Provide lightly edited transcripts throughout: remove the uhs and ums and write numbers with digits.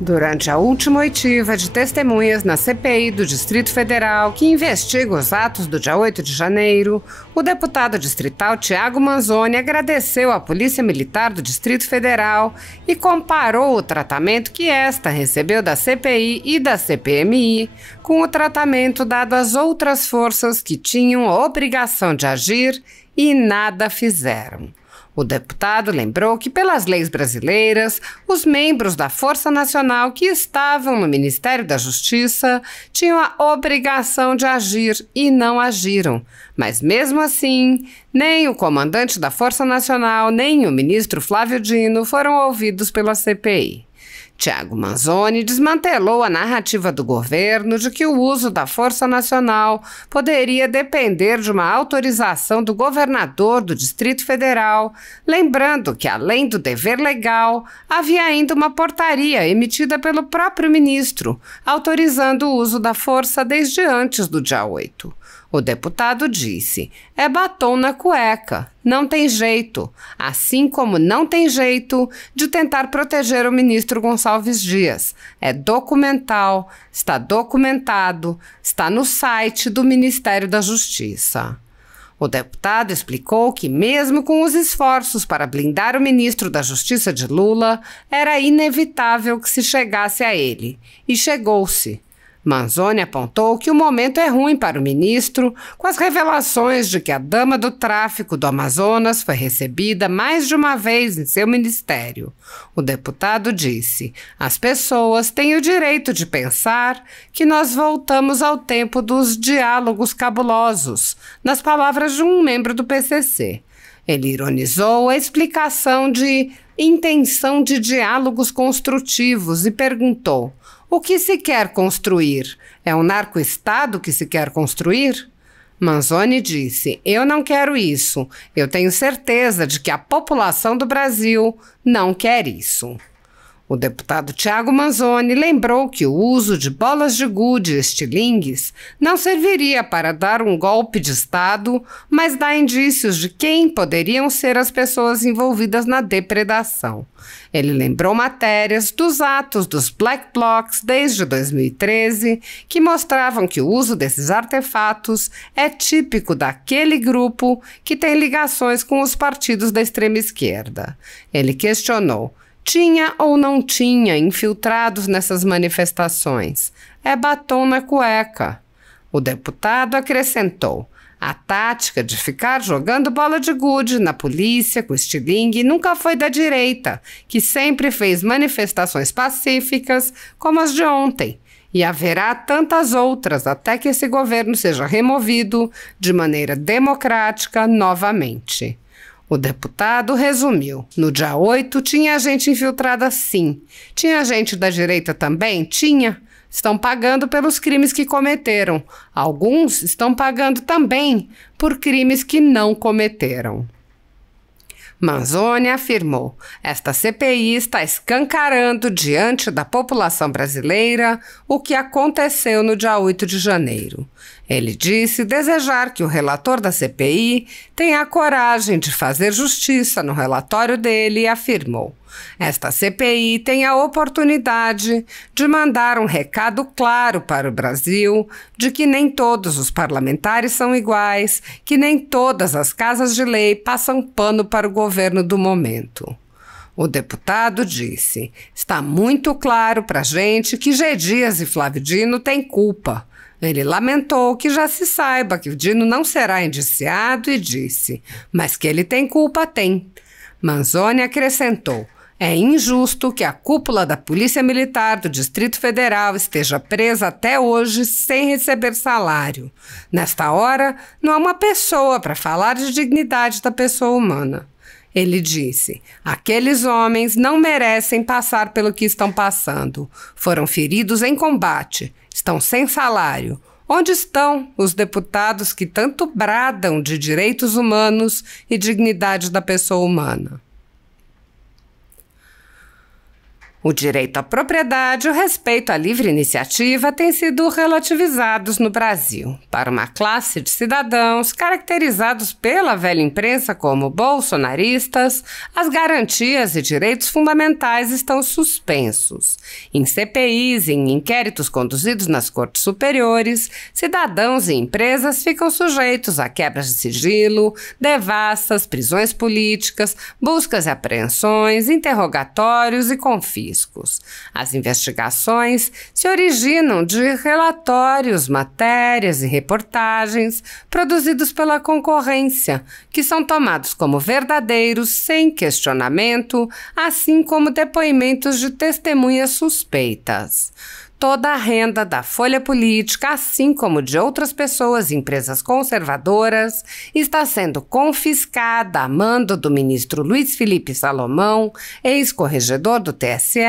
Durante a última oitiva de testemunhas na CPI do Distrito Federal, que investiga os atos do dia 8 de janeiro, o deputado distrital Thiago Manzoni agradeceu à Polícia Militar do Distrito Federal e comparou o tratamento que esta recebeu da CPI e da CPMI com o tratamento dado às outras forças que tinham a obrigação de agir e nada fizeram. O deputado lembrou que, pelas leis brasileiras, os membros da Força Nacional que estavam no Ministério da Justiça tinham a obrigação de agir e não agiram. Mas, mesmo assim, nem o comandante da Força Nacional, nem o ministro Flávio Dino foram ouvidos pela CPI. Thiago Manzoni desmantelou a narrativa do governo de que o uso da Força Nacional poderia depender de uma autorização do governador do Distrito Federal, lembrando que, além do dever legal, havia ainda uma portaria emitida pelo próprio ministro, autorizando o uso da força desde antes do dia 8. O deputado disse: é batom na cueca, não tem jeito, assim como não tem jeito de tentar proteger o ministro Gonçalves Dias. É documental, está documentado, está no site do Ministério da Justiça. O deputado explicou que, mesmo com os esforços para blindar o ministro da Justiça de Lula, era inevitável que se chegasse a ele, e chegou-se. Manzoni apontou que o momento é ruim para o ministro, com as revelações de que a dama do tráfico do Amazonas foi recebida mais de uma vez em seu ministério. O deputado disse: as pessoas têm o direito de pensar que nós voltamos ao tempo dos diálogos cabulosos, nas palavras de um membro do PCC. Ele ironizou a explicação de intenção de diálogos construtivos e perguntou: o que se quer construir? É um narco-estado que se quer construir? Manzoni disse: eu não quero isso. Eu tenho certeza de que a população do Brasil não quer isso. O deputado Thiago Manzoni lembrou que o uso de bolas de gude e estilingues não serviria para dar um golpe de Estado, mas dá indícios de quem poderiam ser as pessoas envolvidas na depredação. Ele lembrou matérias dos atos dos Black Blocs desde 2013, que mostravam que o uso desses artefatos é típico daquele grupo que tem ligações com os partidos da extrema esquerda. Ele questionou: tinha ou não tinha infiltrados nessas manifestações? É batom na cueca. O deputado acrescentou: a tática de ficar jogando bola de gude na polícia com estilingue nunca foi da direita, que sempre fez manifestações pacíficas como as de ontem. E haverá tantas outras até que esse governo seja removido de maneira democrática novamente. O deputado resumiu: no dia 8 tinha gente infiltrada sim. Tinha gente da direita também? Tinha. Estão pagando pelos crimes que cometeram. Alguns estão pagando também por crimes que não cometeram. Manzoni afirmou: esta CPI está escancarando diante da população brasileira o que aconteceu no dia 8 de janeiro. Ele disse desejar que o relator da CPI tenha a coragem de fazer justiça no relatório dele e afirmou: esta CPI tem a oportunidade de mandar um recado claro para o Brasil de que nem todos os parlamentares são iguais, que nem todas as casas de lei passam pano para o governo do momento. O deputado disse: está muito claro para a gente que G. Dias e Flávio Dino têm culpa. Ele lamentou que já se saiba que o Dino não será indiciado e disse: mas que ele tem culpa, tem. Manzoni acrescentou: é injusto que a cúpula da Polícia Militar do Distrito Federal esteja presa até hoje sem receber salário. Nesta hora, não há uma pessoa para falar de dignidade da pessoa humana. Ele disse: aqueles homens não merecem passar pelo que estão passando. Foram feridos em combate, estão sem salário. Onde estão os deputados que tanto bradam de direitos humanos e dignidade da pessoa humana? O direito à propriedade e o respeito à livre iniciativa têm sido relativizados no Brasil. Para uma classe de cidadãos caracterizados pela velha imprensa como bolsonaristas, as garantias e direitos fundamentais estão suspensos. Em CPIs e em inquéritos conduzidos nas cortes superiores, cidadãos e empresas ficam sujeitos a quebras de sigilo, devassas, prisões políticas, buscas e apreensões, interrogatórios e confiscos. As investigações se originam de relatórios, matérias e reportagens produzidos pela concorrência, que são tomados como verdadeiros sem questionamento, assim como depoimentos de testemunhas suspeitas. Toda a renda da Folha Política, assim como de outras pessoas e empresas conservadoras, está sendo confiscada a mando do ministro Luiz Felipe Salomão, ex-corregedor do TSE,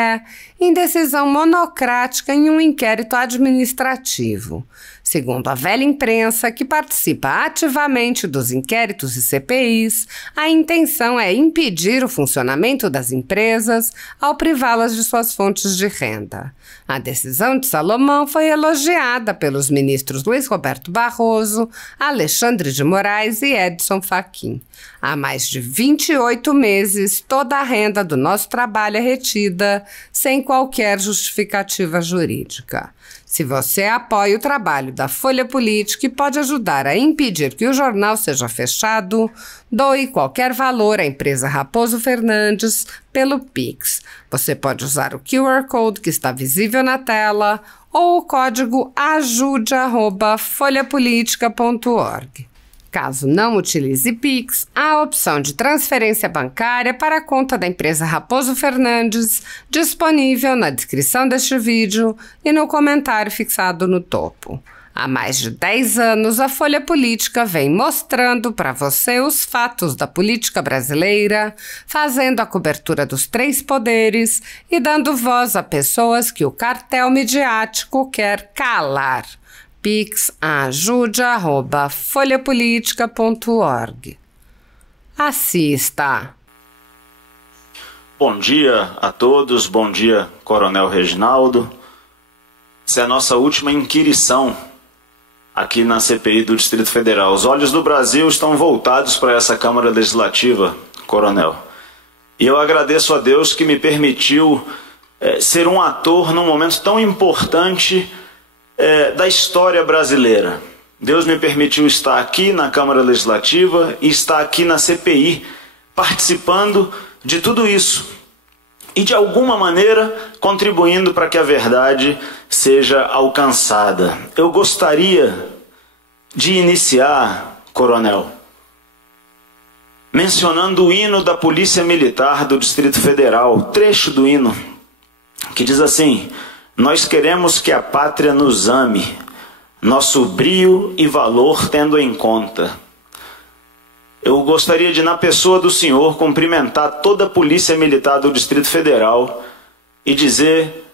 em decisão monocrática em um inquérito administrativo. Segundo a velha imprensa, que participa ativamente dos inquéritos e CPIs, a intenção é impedir o funcionamento das empresas ao privá-las de suas fontes de renda. A decisão de Salomão foi elogiada pelos ministros Luiz Roberto Barroso, Alexandre de Moraes e Edson Fachin. Há mais de 28 meses, toda a renda do nosso trabalho é retida, sem qualquer justificativa jurídica. Se você apoia o trabalho da Folha Política e pode ajudar a impedir que o jornal seja fechado, doe qualquer valor à empresa Raposo Fernandes pelo Pix. Você pode usar o QR Code que está visível na tela ou o código ajude@folhapolitica.org. Caso não utilize Pix, há a opção de transferência bancária para a conta da empresa Raposo Fernandes, disponível na descrição deste vídeo e no comentário fixado no topo. Há mais de 10 anos, a Folha Política vem mostrando para você os fatos da política brasileira, fazendo a cobertura dos 3 poderes e dando voz a pessoas que o cartel midiático quer calar. Pix ajude@folhapolitica.org. Assista. Bom dia a todos, bom dia, Coronel Reginaldo. Essa é a nossa última inquirição aqui na CPI do Distrito Federal. Os olhos do Brasil estão voltados para essa Câmara Legislativa, Coronel. E eu agradeço a Deus que me permitiu ser um ator num momento tão importante da história brasileira. Deus me permitiu estar aqui na Câmara Legislativa e estar aqui na CPI, participando de tudo isso e de alguma maneira contribuindo para que a verdade seja alcançada. Eu gostaria de iniciar, Coronel, mencionando o hino da Polícia Militar do Distrito Federal, trecho do hino que diz assim: nós queremos que a pátria nos ame, nosso brio e valor tendo em conta. Eu gostaria de, na pessoa do senhor, cumprimentar toda a Polícia Militar do Distrito Federal e dizer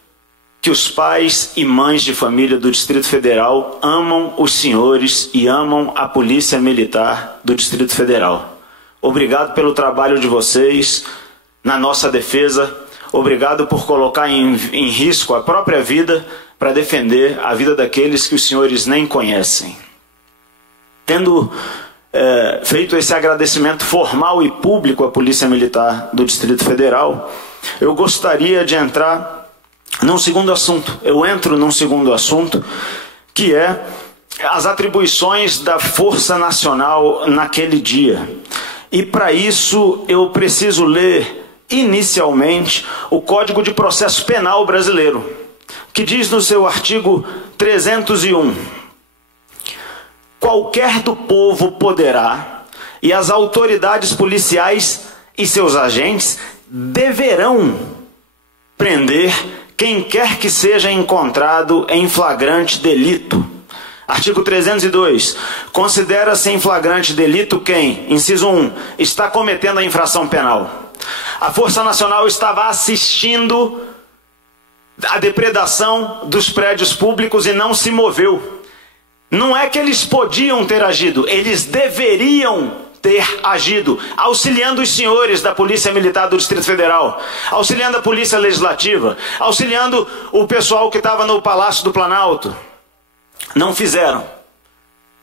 que os pais e mães de família do Distrito Federal amam os senhores e amam a Polícia Militar do Distrito Federal. Obrigado pelo trabalho de vocês na nossa defesa. Obrigado por colocar em risco a própria vida para defender a vida daqueles que os senhores nem conhecem. Tendo feito esse agradecimento formal e público à Polícia Militar do Distrito Federal, eu gostaria de entrar num segundo assunto. Eu entro num segundo assunto, que é as atribuições da Força Nacional naquele dia. E para isso eu preciso ler inicialmente o Código de Processo Penal brasileiro, que diz no seu artigo 301: qualquer do povo poderá, e as autoridades policiais e seus agentes deverão prender quem quer que seja encontrado em flagrante delito. Artigo 302. Considera-se em flagrante delito quem, inciso 1, está cometendo a infração penal. A Força Nacional estava assistindo a depredação dos prédios públicos e não se moveu. Não é que eles podiam ter agido, eles deveriam ter agido, auxiliando os senhores da Polícia Militar do Distrito Federal, auxiliando a Polícia Legislativa, auxiliando o pessoal que estava no Palácio do Planalto. Não fizeram.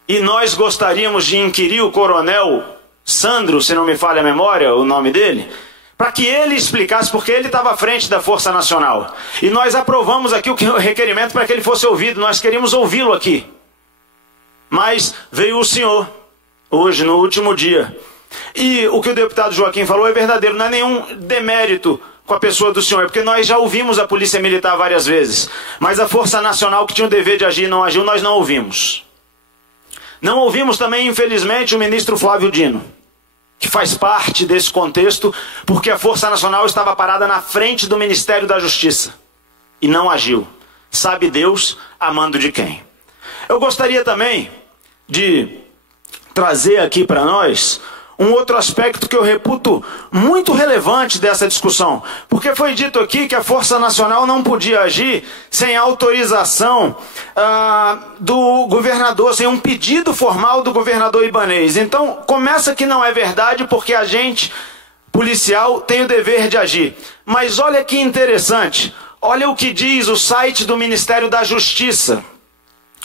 E nós gostaríamos de inquirir o coronel Sandro, se não me falha a memória, o nome dele, para que ele explicasse, porque ele estava à frente da Força Nacional. E nós aprovamos aqui o requerimento para que ele fosse ouvido, nós queríamos ouvi-lo aqui. Mas veio o senhor, hoje, no último dia. E o que o deputado Joaquim falou é verdadeiro, não é nenhum demérito com a pessoa do senhor, porque nós já ouvimos a Polícia Militar várias vezes, mas a Força Nacional, que tinha o dever de agir e não agiu, nós não ouvimos. Não ouvimos também, infelizmente, o ministro Flávio Dino, que faz parte desse contexto, porque a Força Nacional estava parada na frente do Ministério da Justiça e não agiu. Sabe Deus a mando de quem. Eu gostaria também de trazer aqui para nós um outro aspecto que eu reputo muito relevante dessa discussão, porque foi dito aqui que a Força Nacional não podia agir sem autorização do governador, sem um pedido formal do governador Ibanez. Então, começa que não é verdade, porque a agente policial tem o dever de agir. Mas olha que interessante, olha o que diz o site do Ministério da Justiça,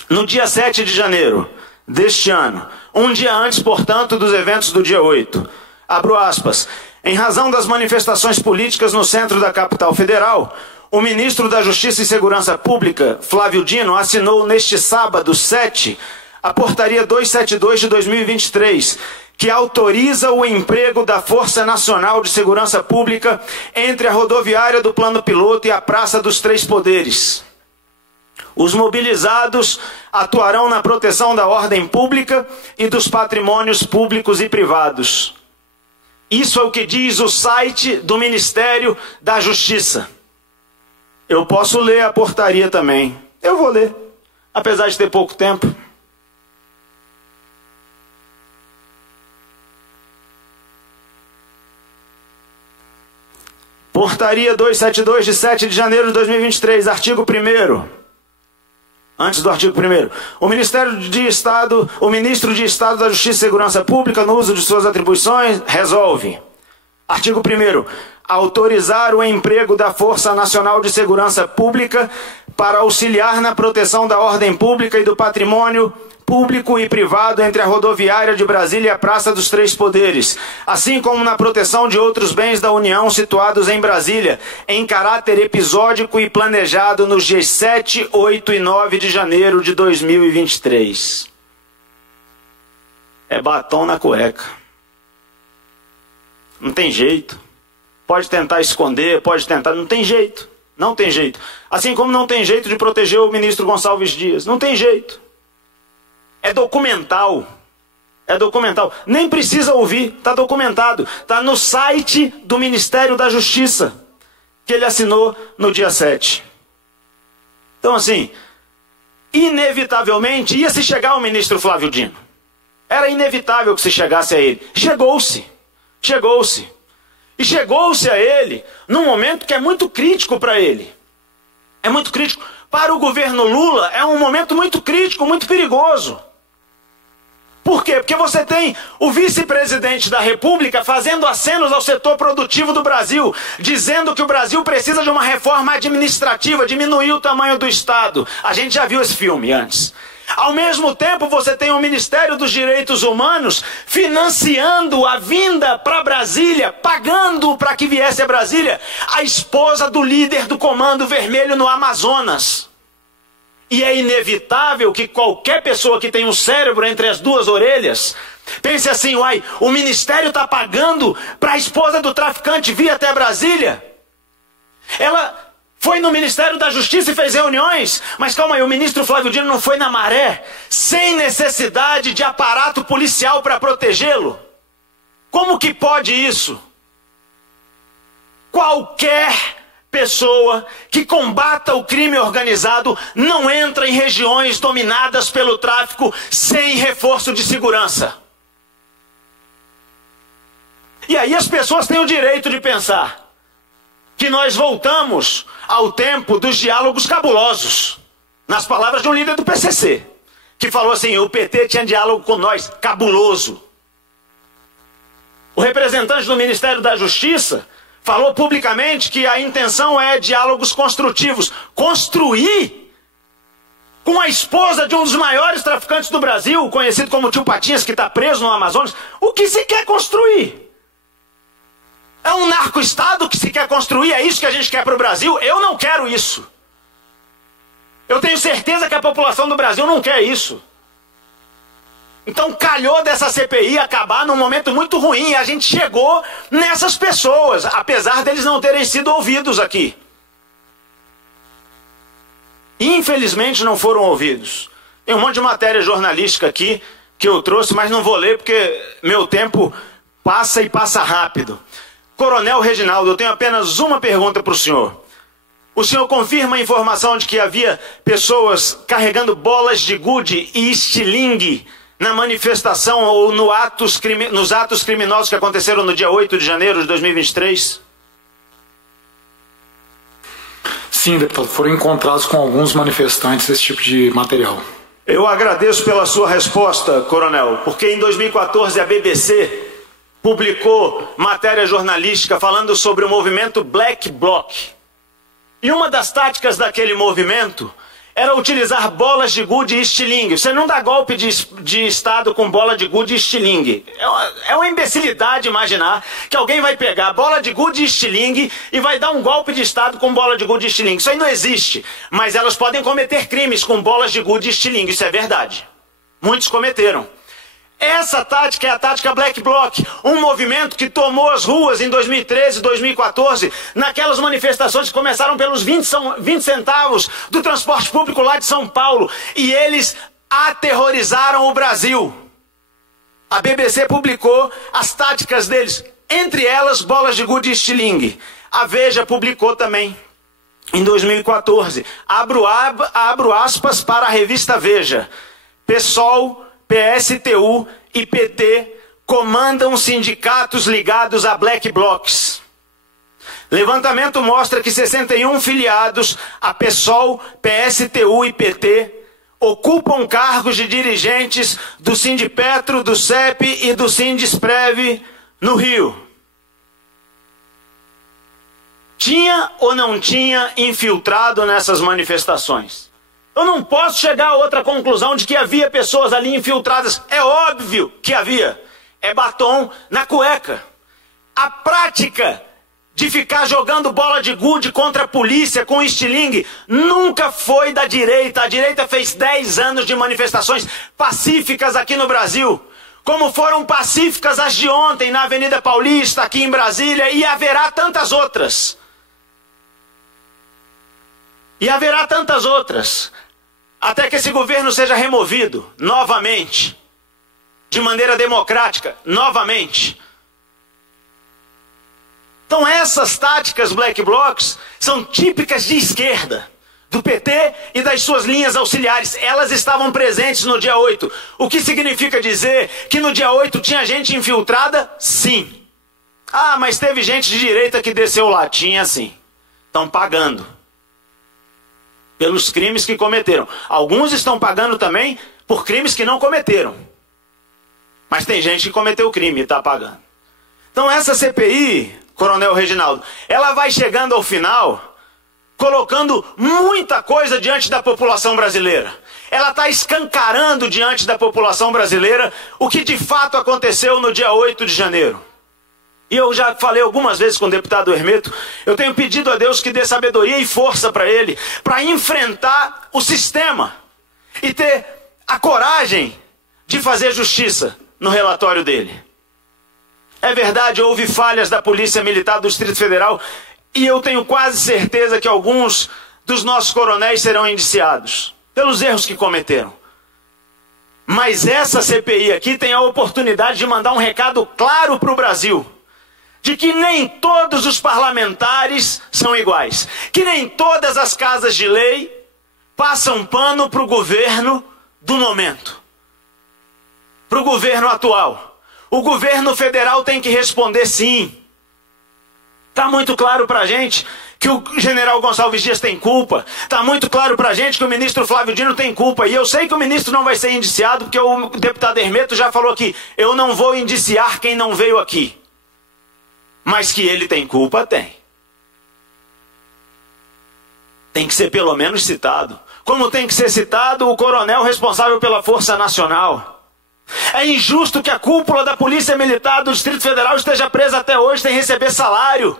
no dia 7 de janeiro deste ano, um dia antes, portanto, dos eventos do dia 8. Abro aspas. Em razão das manifestações políticas no centro da capital federal, o ministro da Justiça e Segurança Pública, Flávio Dino, assinou neste sábado 7 a portaria 272 de 2023, que autoriza o emprego da Força Nacional de Segurança Pública entre a rodoviária do Plano Piloto e a Praça dos Três Poderes. Os mobilizados atuarão na proteção da ordem pública e dos patrimônios públicos e privados. Isso é o que diz o site do Ministério da Justiça. Eu posso ler a portaria também. Eu vou ler, apesar de ter pouco tempo. Portaria 272 de 7 de janeiro de 2023, artigo 1º. Antes do artigo 1º, o ministro de Estado da Justiça e Segurança Pública, no uso de suas atribuições, resolve. Artigo 1º, autorizar o emprego da Força Nacional de Segurança Pública para auxiliar na proteção da ordem pública e do patrimônio público e privado entre a rodoviária de Brasília e a Praça dos Três Poderes, assim como na proteção de outros bens da União situados em Brasília, em caráter episódico e planejado nos dias 7, 8 e 9 de janeiro de 2023. É batom na cueca. Não tem jeito. Pode tentar esconder, pode tentar... Não tem jeito. Não tem jeito. Assim como não tem jeito de proteger o ministro Gonçalves Dias. Não tem jeito. É documental. É documental. Nem precisa ouvir. Está documentado. Está no site do Ministério da Justiça, que ele assinou no dia 7. Então, assim, inevitavelmente ia se chegar ao ministro Flávio Dino. Era inevitável que se chegasse a ele. Chegou-se. Chegou-se. E chegou-se a ele num momento que é muito crítico para ele. É muito crítico. Para o governo Lula, é um momento muito crítico, muito perigoso. Por quê? Porque você tem o vice-presidente da República fazendo acenos ao setor produtivo do Brasil, dizendo que o Brasil precisa de uma reforma administrativa, diminuir o tamanho do Estado. A gente já viu esse filme antes. Ao mesmo tempo, você tem o Ministério dos Direitos Humanos financiando a vinda para Brasília, pagando para que viesse a Brasília a esposa do líder do Comando Vermelho no Amazonas. E é inevitável que qualquer pessoa que tem um cérebro entre as duas orelhas pense assim, uai, o Ministério está pagando para a esposa do traficante vir até Brasília? Ela foi no Ministério da Justiça e fez reuniões, mas calma aí, o ministro Flávio Dino não foi na Maré, sem necessidade de aparato policial para protegê-lo? Como que pode isso? Qualquer pessoa que combata o crime organizado não entra em regiões dominadas pelo tráfico sem reforço de segurança. E aí as pessoas têm o direito de pensar que nós voltamos ao tempo dos diálogos cabulosos, nas palavras de um líder do PCC, que falou assim, o PT tinha diálogo com nós, cabuloso. O representante do Ministério da Justiça falou publicamente que a intenção é diálogos construtivos. Construir com a esposa de um dos maiores traficantes do Brasil, conhecido como Tio Patinhas, que está preso no Amazonas. O que se quer construir? É um narco-estado que se quer construir? É isso que a gente quer para o Brasil? Eu não quero isso. Eu tenho certeza que a população do Brasil não quer isso. Então calhou dessa CPI acabar num momento muito ruim. E a gente chegou nessas pessoas, apesar deles não terem sido ouvidos aqui. Infelizmente não foram ouvidos. Tem um monte de matéria jornalística aqui que eu trouxe, mas não vou ler porque meu tempo passa e passa rápido. Coronel Reginaldo, eu tenho apenas uma pergunta para o senhor. O senhor confirma a informação de que havia pessoas carregando bolas de gude e estilingue na manifestação ou nos atos criminosos que aconteceram no dia 8 de janeiro de 2023? Sim, deputado, foram encontrados com alguns manifestantes esse tipo de material. Eu agradeço pela sua resposta, coronel, porque em 2014 a BBC publicou matéria jornalística falando sobre o movimento Black Bloc. E uma das táticas daquele movimento era utilizar bolas de gude e estilingue. Você não dá golpe de Estado com bola de gude e estilingue. É uma imbecilidade imaginar que alguém vai pegar bola de gude e estilingue e vai dar um golpe de Estado com bola de gude e estilingue. Isso aí não existe. Mas elas podem cometer crimes com bolas de gude e estilingue. Isso é verdade. Muitos cometeram. Essa tática é a tática Black Bloc, um movimento que tomou as ruas em 2013 e 2014, naquelas manifestações que começaram pelos 20 centavos do transporte público lá de São Paulo, e eles aterrorizaram o Brasil. A BBC publicou as táticas deles, entre elas bolas de gude e estilingue. A Veja publicou também, em 2014, abro aspas para a revista Veja, PSOL, PSTU e PT comandam sindicatos ligados a Black Blocs. Levantamento mostra que 61 filiados a PSOL, PSTU e PT ocupam cargos de dirigentes do Sindipetro, do CEP e do Sindesprev no Rio. Tinha ou não tinha infiltrado nessas manifestações? Eu não posso chegar a outra conclusão de que havia pessoas ali infiltradas. É óbvio que havia. É batom na cueca. A prática de ficar jogando bola de gude contra a polícia com estilingue nunca foi da direita. A direita fez 10 anos de manifestações pacíficas aqui no Brasil. Como foram pacíficas as de ontem na Avenida Paulista, aqui em Brasília, e haverá tantas outras. E haverá tantas outras. Até que esse governo seja removido, novamente, de maneira democrática, novamente. Então essas táticas Black Blocs são típicas de esquerda, do PT e das suas linhas auxiliares. Elas estavam presentes no dia 8. O que significa dizer que no dia 8 tinha gente infiltrada? Sim. Ah, mas teve gente de direita que desceu lá. Tinha sim. Estão pagando pelos crimes que cometeram. Alguns estão pagando também por crimes que não cometeram. Mas tem gente que cometeu o crime e está pagando. Então essa CPI, Coronel Reginaldo, ela vai chegando ao final, colocando muita coisa diante da população brasileira. Ela está escancarando diante da população brasileira o que de fato aconteceu no dia 8 de janeiro. E eu já falei algumas vezes com o deputado Hermeto, eu tenho pedido a Deus que dê sabedoria e força para ele, para enfrentar o sistema e ter a coragem de fazer justiça no relatório dele. É verdade, houve falhas da Polícia Militar do Distrito Federal e eu tenho quase certeza que alguns dos nossos coronéis serão indiciados pelos erros que cometeram. Mas essa CPI aqui tem a oportunidade de mandar um recado claro para o Brasil, de que nem todos os parlamentares são iguais, que nem todas as casas de lei passam pano para o governo do momento, para o governo atual. O governo federal tem que responder sim. Está muito claro para a gente que o general Gonçalves Dias tem culpa. Está muito claro para a gente que o ministro Flávio Dino tem culpa. E eu sei que o ministro não vai ser indiciado, porque o deputado Hermeto já falou aqui, eu não vou indiciar quem não veio aqui. Mas que ele tem culpa, tem. Tem que ser pelo menos citado. Como tem que ser citado o coronel responsável pela Força Nacional. É injusto que a cúpula da Polícia Militar do Distrito Federal esteja presa até hoje sem receber salário.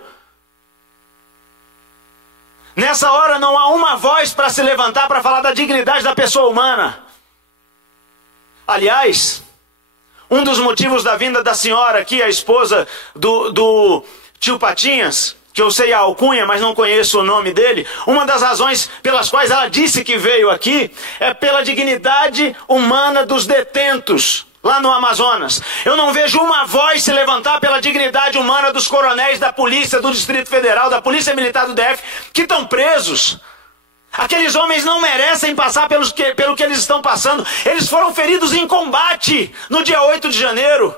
Nessa hora não há uma voz para se levantar para falar da dignidade da pessoa humana. Aliás, um dos motivos da vinda da senhora aqui, a esposa do tio Patinhas, que eu sei a alcunha, mas não conheço o nome dele, uma das razões pelas quais ela disse que veio aqui é pela dignidade humana dos detentos lá no Amazonas. Eu não vejo uma voz se levantar pela dignidade humana dos coronéis da polícia do Distrito Federal, da Polícia Militar do DF, que estão presos. Aqueles homens não merecem passar pelo que eles estão passando. Eles foram feridos em combate no dia 8 de janeiro.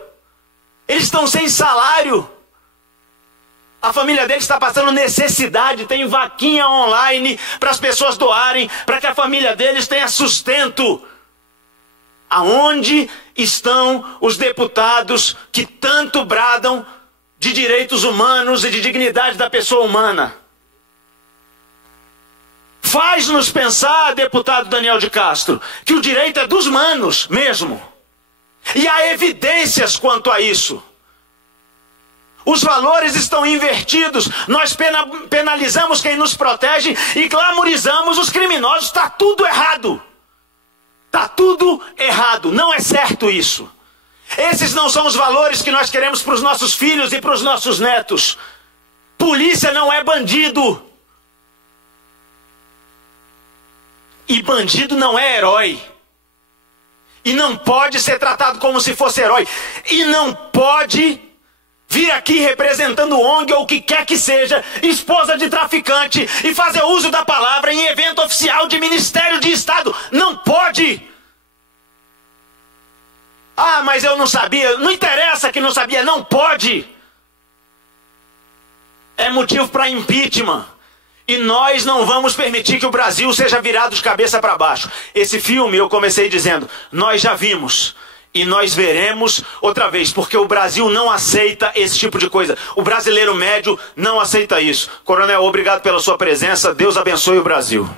Eles estão sem salário. A família deles está passando necessidade. Tem vaquinha online para as pessoas doarem, para que a família deles tenha sustento. Aonde estão os deputados que tanto bradam de direitos humanos e de dignidade da pessoa humana? Faz-nos pensar, deputado Daniel de Castro, que o direito é dos manos mesmo. E há evidências quanto a isso. Os valores estão invertidos. Nós penalizamos quem nos protege e glamorizamos os criminosos. Está tudo errado. Está tudo errado. Não é certo isso. Esses não são os valores que nós queremos para os nossos filhos e para os nossos netos. Polícia não é bandido. E bandido não é herói. E não pode ser tratado como se fosse herói. E não pode vir aqui representando ONG ou o que quer que seja, esposa de traficante, e fazer uso da palavra em evento oficial de Ministério de Estado. Não pode! Ah, mas eu não sabia. Não interessa que não sabia, não pode! É motivo para impeachment. E nós não vamos permitir que o Brasil seja virado de cabeça para baixo. Esse filme, eu comecei dizendo, nós já vimos. E nós veremos outra vez, porque o Brasil não aceita esse tipo de coisa. O brasileiro médio não aceita isso. Coronel, obrigado pela sua presença. Deus abençoe o Brasil.